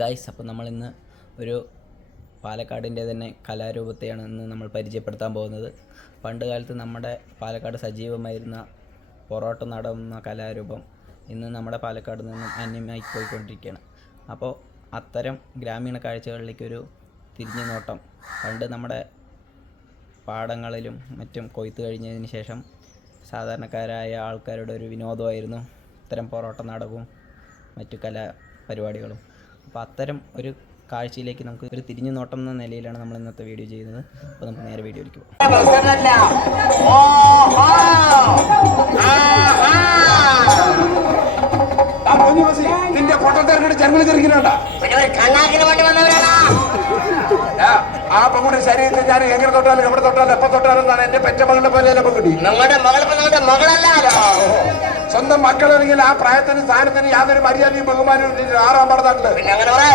Guys, അപ്പോൾ നമ്മളിന്ന് ഒരു പാലക്കാടിൻ്റെ തന്നെ കലാരൂപത്തെയാണ് ഇന്ന് നമ്മൾ പരിചയപ്പെടുത്താൻ പോകുന്നത്. പണ്ട് കാലത്ത് നമ്മുടെ പാലക്കാട് സജീവമായിരുന്ന പൊറോട്ട നടന്ന കലാരൂപം ഇന്ന് നമ്മുടെ പാലക്കാട് നിന്നും അന്യമായി പോയിക്കൊണ്ടിരിക്കുകയാണ്. അപ്പോൾ അത്തരം ഗ്രാമീണ കാഴ്ചകളിലേക്കൊരു തിരിഞ്ഞു നോട്ടം. പണ്ട് നമ്മുടെ പാടങ്ങളിലും മറ്റും കൊയ്ത്ത് കഴിഞ്ഞതിന് ശേഷം സാധാരണക്കാരായ ആൾക്കാരുടെ ഒരു വിനോദമായിരുന്നു ഇത്തരം പൊറോട്ട നാടകവും മറ്റു കലാപരിപാടികളും. അപ്പോൾ അത്തരം ഒരു കാഴ്ചയിലേക്ക് നമുക്ക് ഒരു തിരിഞ്ഞു നോട്ടം എന്ന നിലയിലാണ് നമ്മൾ ഇന്നത്തെ വീഡിയോ ചെയ്യുന്നത്. അപ്പോൾ നമുക്ക് നേരെ വീഡിയോയിലേക്ക് പോകാം. നിന്റെ പൊട്ടത്തിറങ്ങിട്ട് ജന്മം ചെറുക്കിനുണ്ടോ? ആ പെൺകുട്ടി ശരീരത്തിൽ ഞാൻ എങ്ങനെ തൊട്ടാലും എവിടെ തൊട്ടാലും എപ്പോ തൊട്ടാലും എന്നാണ് എന്റെ പെറ്റ മകളുടെ പോലെ പെൺകുട്ടി. സ്വന്തം മക്കളല്ലെങ്കിൽ ആ പ്രായത്തിന് സ്ഥാനത്തിന് യാതൊരു മര്യാദയും ബഹുമാനവും ആറാം പാടത്താട്ടില്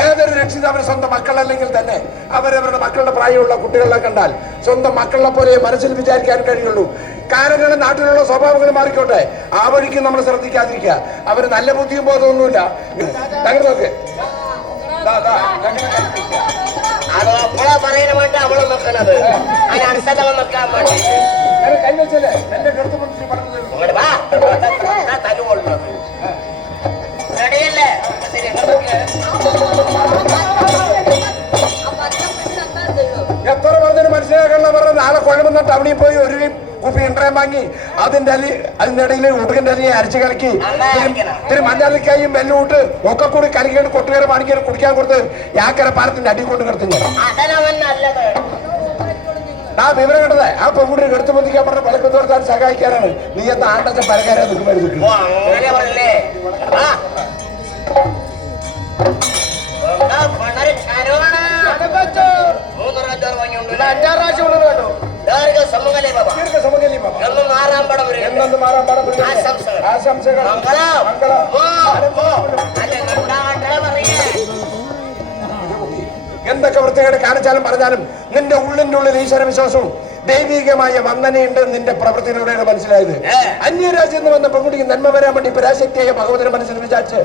ഏതൊരു രക്ഷിതാവിന് സ്വന്തം മക്കളല്ലെങ്കിൽ തന്നെ അവരവരുടെ മക്കളുടെ പ്രായമുള്ള കുട്ടികളെ കണ്ടാൽ സ്വന്തം മക്കളെ പോലെ മനസ്സിൽ വിചാരിക്കാൻ കഴിയുള്ളൂ. കാരണങ്ങളും നാട്ടിലുള്ള സ്വഭാവങ്ങൾ മാറിക്കോട്ടെ, ആ വഴിക്ക് നമ്മൾ ശ്രദ്ധിക്കാതിരിക്കുക. അവര് നല്ല ബുദ്ധിയും ബോധമൊന്നുമില്ല. നോക്ക് കൈവച്ചല്ലേ എന്റെ കെടുത്ത് എത്ര പറഞ്ഞൊരു മനസ്സിലാക്കാനുള്ള പറഞ്ഞത് നാളെ കുഴമ്പെന്ന ടൗണിൽ പോയി ഒരു കുപ്പി ഇൻട്രയം വാങ്ങി അതിന്റെ ഇടയിൽ ഉടുകിന്റെ അലിയെ അരച്ചു കലക്കി ഇത്തിരി മഞ്ഞാലിക്കായും വെല്ലൂട്ട് ഒക്കെ കൂടി കലക്കിയിട്ട് കൊട്ടുകാരെ മാണിക്കാരെ കുടിക്കാൻ കൊടുത്ത് യാക്കര പാലത്തിന്റെ അടി കൊണ്ട് കിടത്തുന്നു. ആ വിവരം കേട്ടത് ആ പെൺകുട്ടിയെ എടുത്തു പൊതിക്കാൻ പറഞ്ഞ പലക്കത്തോർത്താൻ സഹായിക്കാനാണ്. നീ എന്താ ആണ്ടച്ച പരക്കാരെ നിൽക്കുമായിരുന്നു. അഞ്ചാറ് പ്രാവശ്യം ഉള്ളത് കേട്ടോ. ആശംസകൾ. എന്തൊക്കെ വൃത്തികേട് കാണിച്ചാലും പറഞ്ഞാലും നിന്റെ ഉള്ളിന്റെ ഉള്ളിൽ ഈശ്വര വിശ്വാസവും ദൈവികമായ വന്ദനയുണ്ട് നിന്റെ പ്രവൃത്തിയിലൂടെയാണ് മനസ്സിലായത്. അന്യരാജ്യം എന്ന് വന്ന പെൺകുട്ടിക്ക് നന്മ വരാൻ വേണ്ടി പരാശക്തിയായ ഭഗവതിനെ മനസ്സിൽ വിചാരിച്ച്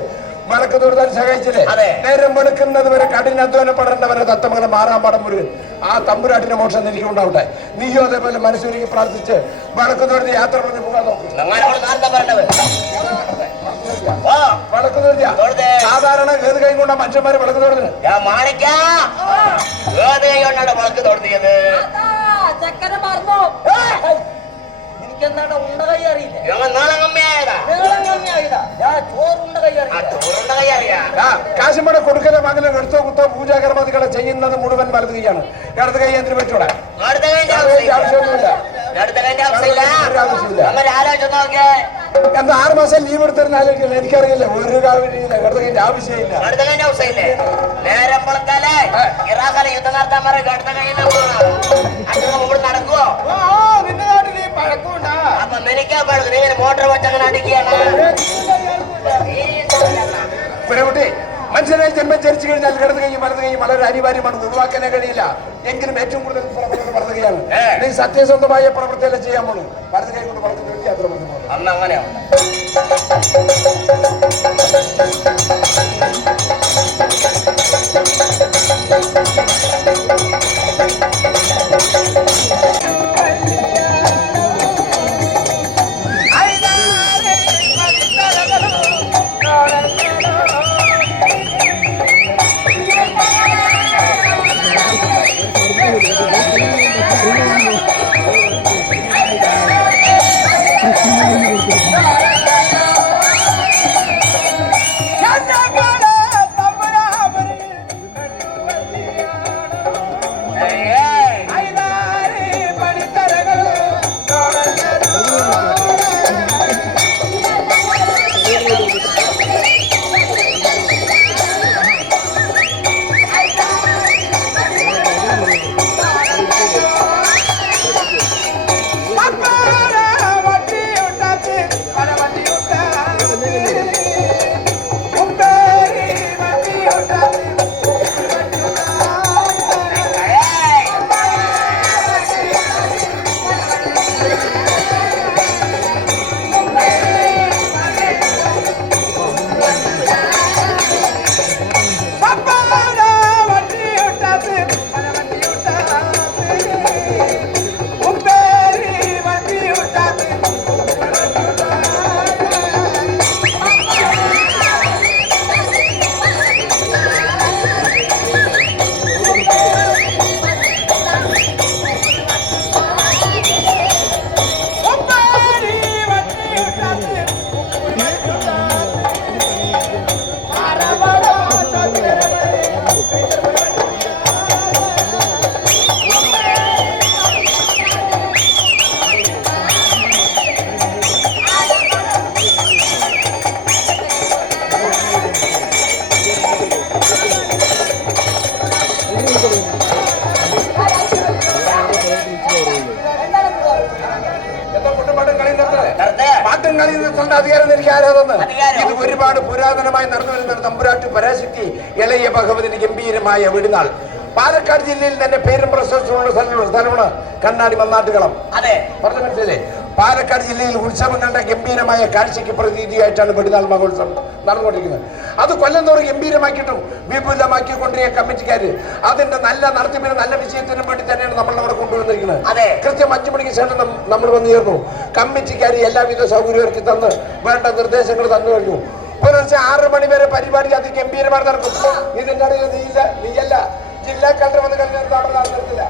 വിളക്ക് തൊടുത്താൻ സഹായിച്ചില്ലേ? നേരം വെളുക്കുന്നത് വരെ കഠിനാധ്വാനപ്പെടേണ്ടവരെ തത്തമംഗലം മാറാൻ പാടം മുരുകൻ ആ തമ്പുരാട്ടിന്റെ മോക്ഷം എനിക്ക് ഉണ്ടാവട്ടെ. നീയോ അതേപോലെ മനസ്സൊരുക്കി പ്രാർത്ഥിച്ച് വിളക്ക് തൊടുത്ത് യാത്ര പറഞ്ഞ് പോകാൻ നോക്കും. വിളക്ക് തൊടുത്ത സാധാരണ ഏത് കൈ കൊണ്ടാ മനുഷ്യന്മാര് വിളക്ക് തൊടുന്നത്? എനിക്കെന്താണ് ഉണ്ട കൈ അറിയില്ല. കാശുമട കൊടുക്കലോ വാങ്ങലോ എടുത്തോ കുത്തോ പൂജാകർമ്മതികളെ ചെയ്യുന്നത് മുഴുവൻ വലത് കൈയാണ്. ഇടത് കൈ എന്തിനു പറ്റൂടാ? ആവശ്യമൊന്നുമില്ല. എന്താ 6 മാസം ലീവ് എടുത്തിരുന്ന ആലോചിക്കില്ല. എനിക്കറിയില്ല ഒരു കാര്യമില്ല. ഇടത് കൈന്റെ ആവശ്യമില്ല. നടക്കുവോ? നിന്റെ നാട്ടിൽ ഈ പഴക്കമുണ്ടാ? അപ്പൊ നിനക്കാ പഴക്കം. നീ മോട്ടോർ വെച്ചങ്ങനെ അടിക്കുകയാണ്. കുട്ടി മനുഷ്യനായി ജന്മം ജനിച്ചു കഴിഞ്ഞാൽ ഇടത് കൈയും വലത് കൈയും വളരെ അനിവാര്യമാണ്. ഒഴിവാക്കാനേ കഴിയില്ല. എങ്കിലും ഏറ്റവും കൂടുതൽ പ്രവർത്തനം വലത് കൈയാണ്. നീ സത്യസന്ധമായ പ്രവൃത്തിയെല്ലാം ചെയ്യാൻ പോണു. വലത് കൈ കൊണ്ട് വളർത്തുന്ന യാത്ര പറഞ്ഞു അന്ന് അങ്ങനെയാണ്. Canta, കളി നിർത്തേണ്ട അധികാരം എനിക്ക് ആരാധന. അധികാരം. ഇത് ഒരുപാട് പുരാതനമായി നടന്നു വരുന്ന തമ്പുരാട്ടി പരാശക്തി ഇളയ ഭഗവതിന് ഗംഭീരമായ വെടിനാൾ. പാലക്കാട് ജില്ലയിൽ തന്നെ പേരും പ്രശസ്തമുള്ള സ്ഥലമാണ് കണ്ണാടി മന്നാട്ടുകളം. അതെ, പറഞ്ഞു മനസ്സിലേ? പാലക്കാട് ജില്ലയിൽ ഉത്സവങ്ങളുടെ ഗംഭീരമായ കാഴ്ചയ്ക്ക് പ്രതീതിയായിട്ടാണ് വെടിനാൾ മഹോത്സവം നടന്നുകൊണ്ടിരിക്കുന്നത്. അത് കൊല്ലം തോറും ഗംഭീരമാക്കിയിട്ടും വിപുലമാക്കിക്കൊണ്ടിരിക്കുന്ന കമ്മിറ്റിക്കാർ അതിന്റെ നല്ല നടത്തിപ്പിനും നല്ല വിജയത്തിനും വേണ്ടി തന്നെയാണ് നമ്മൾ അവിടെ കൊണ്ടുവന്നിരിക്കുന്നത്. കൃത്യം 5 മണിക്ക് ശേഷം നമ്മൾ വന്നു ചേർന്നു. കമ്മിറ്റിക്കാർ എല്ലാവിധ സൗകര്യവും തന്ന് വേണ്ട നിർദ്ദേശങ്ങൾ തന്നു കഴിഞ്ഞു. പുലർച്ചെ 6 മണി വരെ പരിപാടി അതിഗംഭീരമായി നടക്കും. ഇതിന്റെ ഇടയിൽ നീയല്ല ജില്ലാ കളക്ടർ വന്ന് കഴിഞ്ഞിട്ട് അവിടെ നടന്നിട്ടില്ല.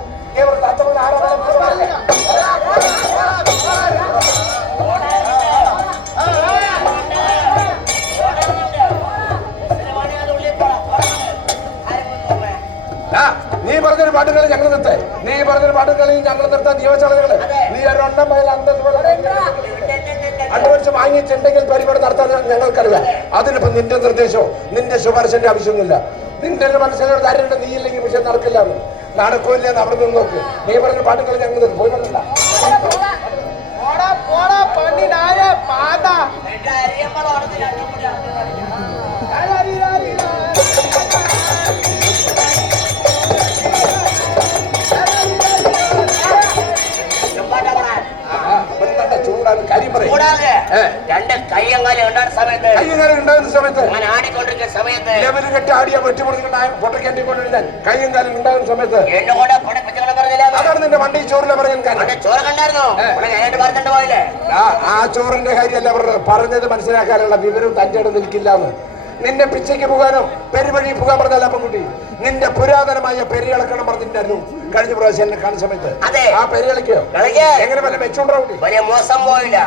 നീ പറഞ്ഞൊരു പാട്ടുകളി ഞങ്ങൾ നിർത്തേ. നീ പറഞ്ഞൊരു പാട്ടുകളി ഞങ്ങൾ നിർത്താൻ നിയമചാലകള് നീ ഒരു 1 മൈൽ അഡ്വാൻസ് വാങ്ങിയിട്ടുണ്ടെങ്കിൽ പരിപാടി നടത്താൻ ഞങ്ങൾക്കറിയാം. അതിനിപ്പോ നിന്റെ നിർദ്ദേശമോ നിന്റെ ശുപാർശന്റെ ആവശ്യമൊന്നുമില്ല. നിന്റെ മനസ്സിലൊരു കാര്യമുണ്ട്, നീ ഇല്ലെങ്കിൽ പക്ഷെ നടക്കില്ല. നടക്കൂല്ല, അവിടെ നിന്ന് നോക്ക്. നീ പറഞ്ഞ പാട്ടുകൾ ഞങ്ങൾ പോയി പറഞ്ഞില്ല. ചൂടാണ് കാര്യം പറയും. രണ്ട് കയ്യങ്കാലം ഉണ്ടാകുന്ന സമയത്ത് ഞാൻ ആടിക്കൊണ്ടിരിക്കുന്ന സമയത്ത് ലെവല് കെട്ടി ആടിയ വെട്ടിമുറിക്കുന്ന പൊട്ടക്കെട്ടിക്കൊണ്ടിരുന്ന കയ്യും കാലം ഉണ്ടാകുന്ന സമയത്ത് എന്നെ കൂടെ പഠിപ്പിച്ചവനെ പറഞ്ഞില്ല. അതാണ് നിന്റെ വണ്ടി ചോറിലെ പറയാൻ ചോറ് കണ്ടായിരുന്നോ? പറഞ്ഞിട്ട് പോയില്ലേ? ആ ചോറിന്റെ കാര്യമല്ല പറഞ്ഞത് മനസ്സിലാക്കാനുള്ള വിവരവും തന്റെ ഇടം നിൽക്കില്ലാന്ന്. നിന്നെ പിച്ചയ്ക്ക് പോകാനോ പെരുവഴി പോകാൻ പറഞ്ഞല്ല പെൺകുട്ടി. നിന്റെ പുരാതനമായ പെരിയളക്കണം പറഞ്ഞിട്ടുണ്ടായിരുന്നു കഴിഞ്ഞ പ്രാവശ്യം എന്നെ കാണുന്ന സമയത്ത്. ആ പെരിയളക്കോ എങ്ങനെ വല്ല വെച്ചോണ്ടാ കുട്ടി? വലിയ മോശം പോയില്ല.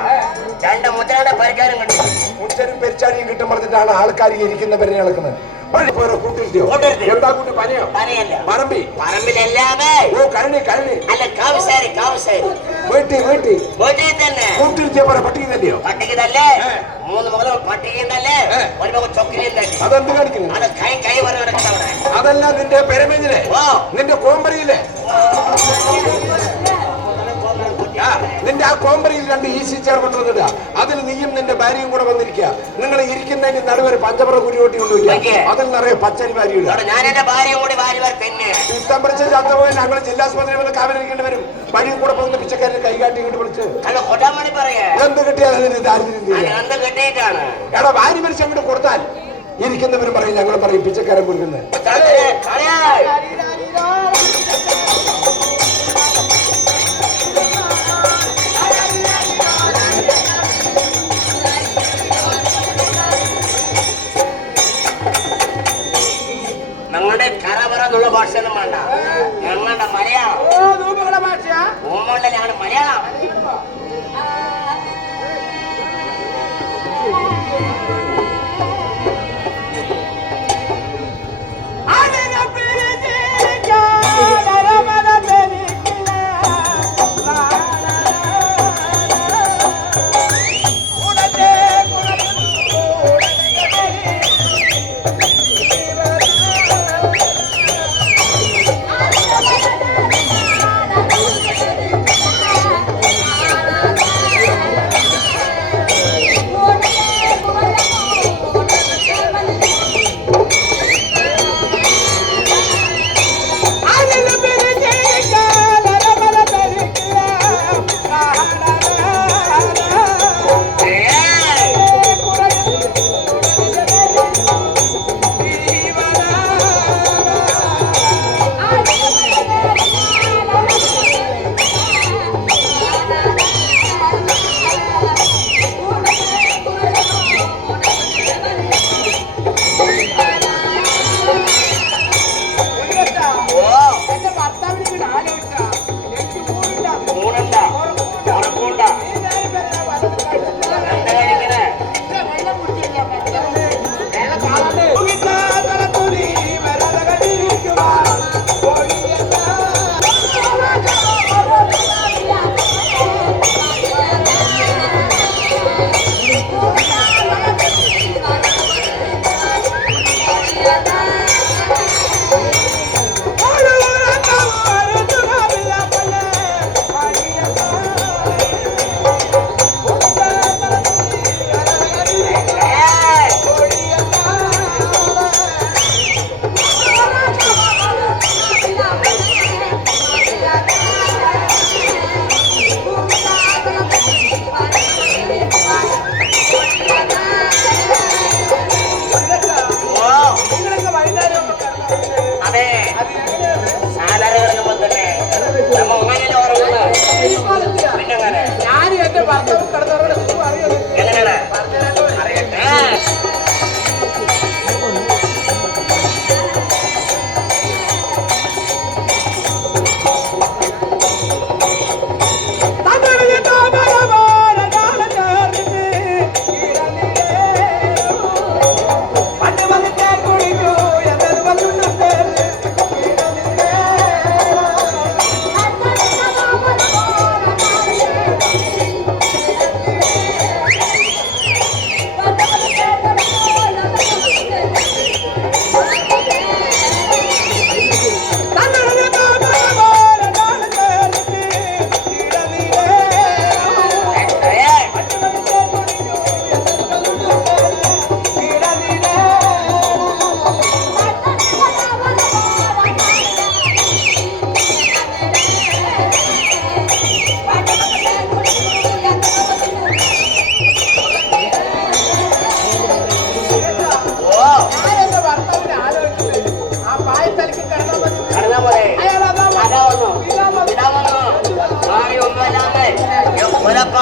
2 മുദ്രയുടെ പരിക്കാരം കിട്ടി. മുച്ചനും പെരിച്ചാടിയും കിട്ടും പറഞ്ഞിട്ടാണ് ആൾക്കാർ ഇരിക്കുന്ന പെരിയളക്കുന്നത്. എന്താ കുട്ടി പനിയോ? പറമ്പി പറമ്പിലല്ലാതെ അല്ല കാവശേരി വീട്ടി തന്നെ കൂട്ടിരുത്തിയ പോലെ പട്ടിക തന്നെയോ? പട്ടിക തന്നെ 3 മകളും പട്ടികയും തന്നെ ഒരു മകൾ ചൊക്കിലും തന്നെ. അതെന്ത് കാണിക്കുന്നു? അത് കൈ പറഞ്ഞു കിടക്കുന്നവിടെ. അതല്ല നിന്റെ പെരമേജിലെ നിന്റെ കോമ്പറിയിലെ നിന്റെ ആ കോമ്പറിയിൽ 2 ഈസി ചെയർ കൊണ്ടുവന്നിടുക. അതിൽ നീയും നിന്റെ ഭാര്യയും കൂടെ വന്നിരിക്കുക. നിങ്ങൾ ഇരിക്കുന്നതിന് നടുവരെ പഞ്ചപുറ കുരുവോട്ടി കൊണ്ടുപോയി അതിൽ നിറയെ പച്ചരി ഭാര്യ ഇഷ്ടം പിടിച്ച ചത്തപോയി ഞങ്ങൾ ജില്ലാസ്പത്രി വന്ന് കാവലിരിക്കേണ്ടി വരും. വഴിയും കൂടെ പോകുന്ന പിച്ചക്കാരനെ കൈകാട്ടി ഇങ്ങോട്ട് വിളിച്ച് എന്ത് കിട്ടിയാൽ അതിന് ദാരിദ്ര്യം. എടാ ഭാര്യ മരിച്ച് അങ്ങോട്ട് കൊടുത്താൽ ഇരിക്കുന്നവരും പറയും ഞങ്ങൾ പറയും പിച്ചക്കാരൻ കൊടുക്കുന്നത്. ഞങ്ങളുടെ കറപറന്നുള്ള ഭാഷയൊന്നും വേണ്ട. ഞങ്ങളുടെ മലയാളം ഓമോണ്ടലാണ് മലയാളം.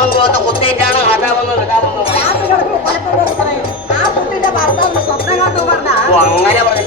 പോകാത്ത കുത്തിയിട്ടാണ് ആകാമെന്ന് രാത്രി കിടക്കുമ്പോ പലപ്പോഴും പറയും ആ കുട്ടിയുടെ ഭർത്താവിന് സ്വപ്നം കണ്ടു പറഞ്ഞ അങ്ങനെ പറഞ്ഞു